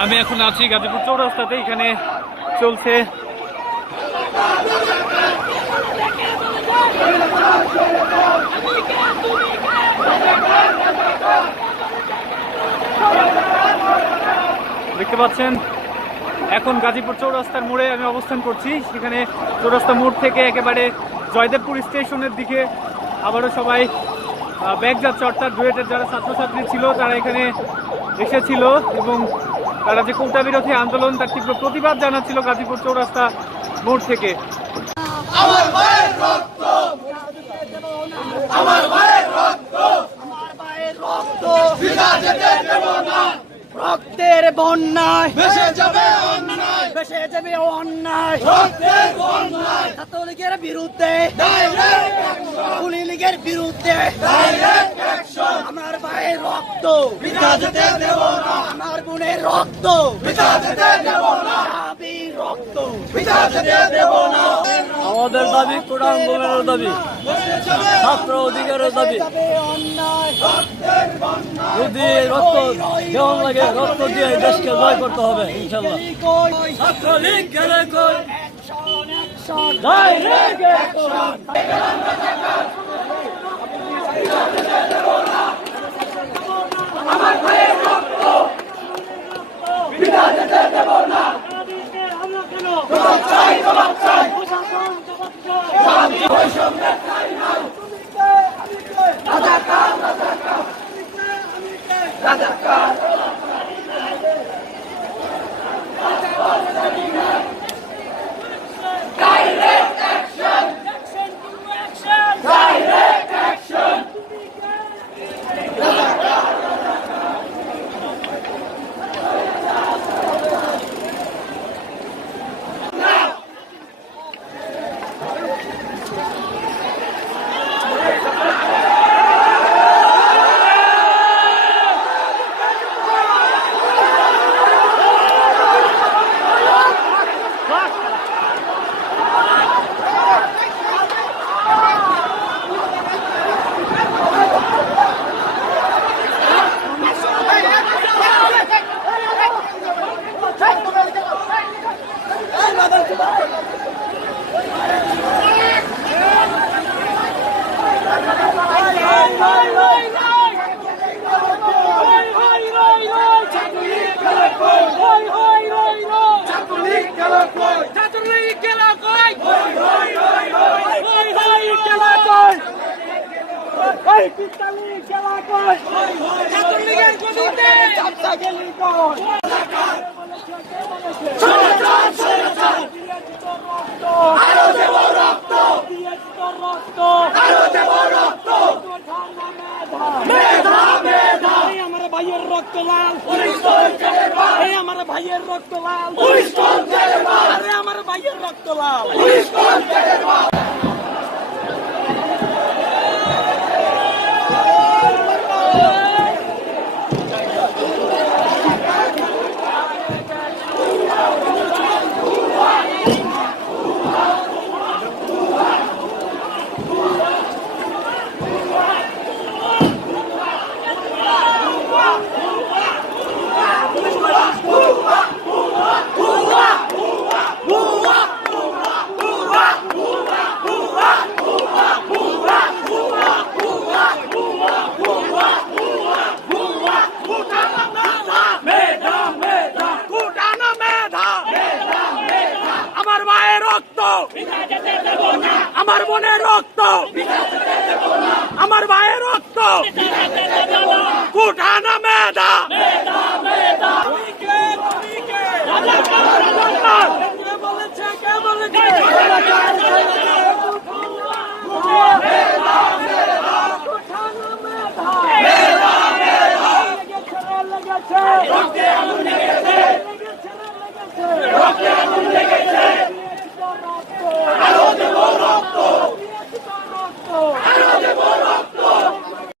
আমি এখন আছি গাজীপুর চৌরাস্তাতে। এখানে চলছে দেখতে পাচ্ছেন এখন গাজীপুর চৌরাস্তার মোড়ে আমি অবস্থান করছি। সেখানে চৌরাস্তা মোড় থেকে একেবারে জয়দেবপুর স্টেশনের দিকে আবারও সবাই ব্যাগ যাচ্ছে, অর্থাৎ ডুয়েটের যারা ছাত্রছাত্রী ছিল তারা এখানে এসেছিল এবং তারা যে কোটা বিরোধী আন্দোলন তার তীব্র প্রতিবাদ জানাচ্ছিল গাজীপুর চৌরাস্তা মোড় থেকে। আমার ভাইয়ের রক্ত, আমার ভাইয়ের রক্ত, আমার ভাইয়ের রক্ত বিনা যেতে দেব না। রক্তের বন্যায় ভেসে যাবে অন্যায়, ভেসে যাবে অন্যায়। রক্তের বন্যায় ছাত্রলীগের বিরুদ্ধে ডাইরেক্ট অ্যাকশন, খুনি লীগের বিরুদ্ধে ডাইরেক্ট অ্যাকশন। আমার ভাইয়ের রক্ত বিনা যেতে দেব না, আমার বোনের রক্ত বিনা যেতে দেব না, আমি রক্ত বিনা যেতে দেব না। আমাদের দাবি কোটা আন্দোলনের দাবি, ছাত্র অধিকারের দাবি। যদি রক্ত দেওয়া লাগে, রক্ত দিয়ে দেশকে জয় করতে হবে ইনশাল্লাহ। ছাত্রলীগ গেলে কই ডাইরেক্ট অ্যাকশন। আমার ভাইয়ের রক্ত বিনা যেতে দেব না। জবাব চাই, জবাব চাই, বৈষম্যের ঠাঁই নাই। রাজাকার, রাজাকার, রাজাকার। Direct action, action to action, direct action. ভাইয়ের রক্ত লাল, আমার ভাইয়ের রক্ত লাল, আরে আমার ভাইয়ের রক্ত লাল। আমার বোনের রক্ত, আমার ভাইয়ের রক্ত, কুঠানো মেধা।